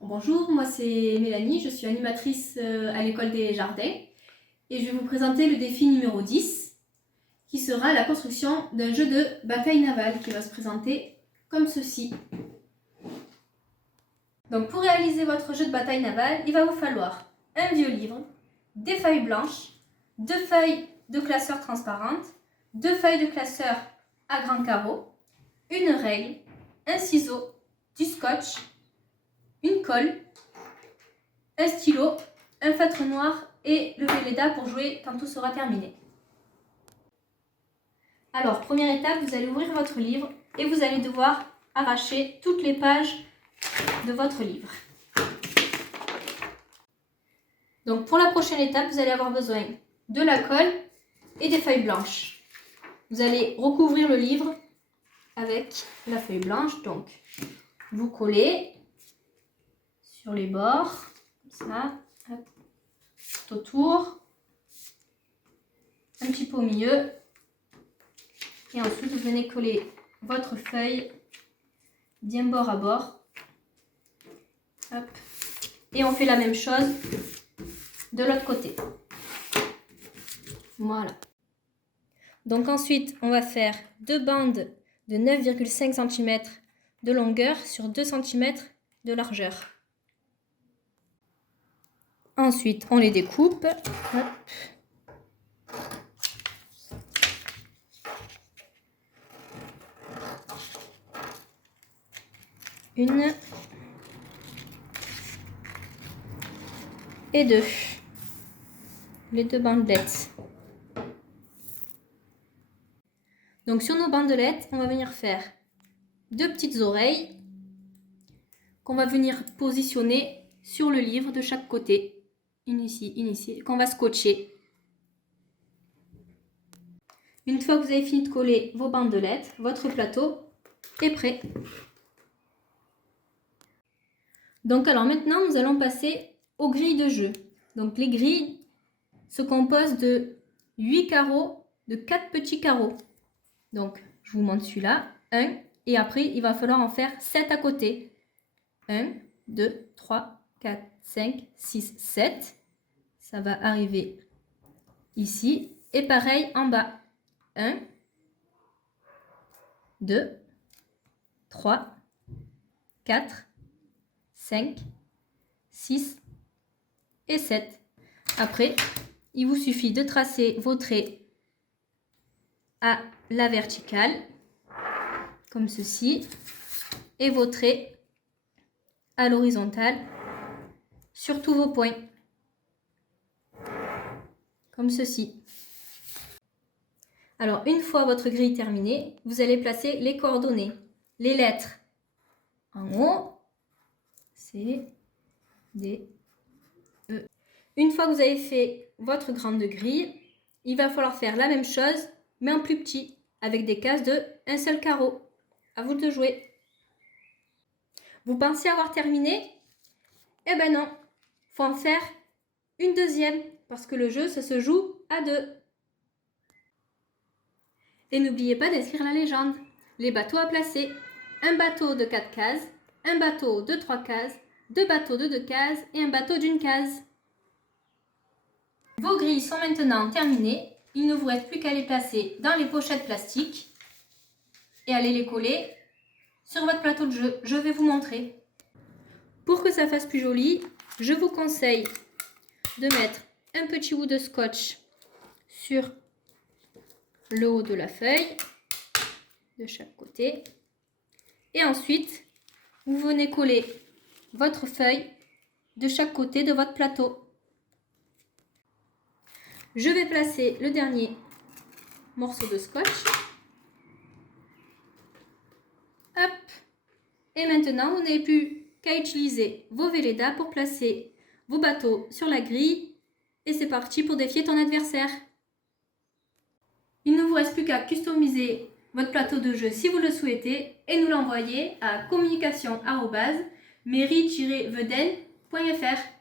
Bonjour, moi c'est Mélanie, je suis animatrice à l'école des jardins et je vais vous présenter le défi numéro 10 qui sera la construction d'un jeu de bataille navale qui va se présenter comme ceci. Donc pour réaliser votre jeu de bataille navale, il va vous falloir un vieux livre, des feuilles blanches, 2 feuilles de classeur transparentes, 2 feuilles de classeur à grands carreaux, une règle, un ciseau, du scotch, une colle, un stylo, un feutre noir et le Velleda pour jouer quand tout sera terminé. Alors, première étape, vous allez ouvrir votre livre et vous allez devoir arracher toutes les pages de votre livre. Donc, pour la prochaine étape, vous allez avoir besoin de la colle et des feuilles blanches. Vous allez recouvrir le livre avec la feuille blanche. Donc, vous collez sur les bords, comme ça, hop, tout autour, un petit peu au milieu. Et ensuite, vous venez coller votre feuille bien bord à bord. Hop. Et on fait la même chose de l'autre côté. Voilà. Donc ensuite, on va faire 2 bandes de 9,5 cm de longueur sur 2 cm de largeur. Ensuite, on les découpe. Hop. Une et 2. Les 2 bandelettes. Donc sur nos bandelettes, on va venir faire 2 petites oreilles qu'on va venir positionner sur le livre de chaque côté. Une ici, qu'on va scotcher. Une fois que vous avez fini de coller vos bandelettes, votre plateau est prêt. Donc alors maintenant, nous allons passer aux grilles de jeu. Donc les grilles se composent de 8 carreaux, de 4 petits carreaux. Donc je vous montre celui-là, 1, et après il va falloir en faire 7 à côté. 1, 2, 3, 4, 5, 6, 7. Ça va arriver ici. Et pareil en bas. 1, 2, 3, 4, 5, 6 et 7. Après, il vous suffit de tracer vos traits à la verticale, comme ceci, et vos traits à l'horizontale sur tous vos points, comme ceci. Alors, une fois votre grille terminée, vous allez placer les coordonnées, les lettres en haut, C, D, E. Une fois que vous avez fait votre grande grille, il va falloir faire la même chose, mais en plus petit, avec des cases de un seul carreau. À vous de jouer. Vous pensez avoir terminé? Eh ben non, il faut en faire une deuxième, parce que le jeu, ça se joue à 2. Et n'oubliez pas d'inscrire la légende. Les bateaux à placer. Un bateau de 4 cases, un bateau de 3 cases, 2 bateaux de 2 cases et un bateau d'une case. Vos grilles sont maintenant terminées. Il ne vous reste plus qu'à les placer dans les pochettes plastiques et aller les coller sur votre plateau de jeu. Je vais vous montrer. Pour que ça fasse plus joli, je vous conseille de mettre un petit bout de scotch sur le haut de la feuille, de chaque côté. Et ensuite, vous venez coller votre feuille de chaque côté de votre plateau. Je vais placer le dernier morceau de scotch. Hop. Et maintenant, vous n'avez plus qu'à utiliser vos Velleda pour placer vos bateaux sur la grille. Et c'est parti pour défier ton adversaire. Il ne vous reste plus qu'à customiser votre plateau de jeu si vous le souhaitez et nous l'envoyer à communication@mairie-veden.fr.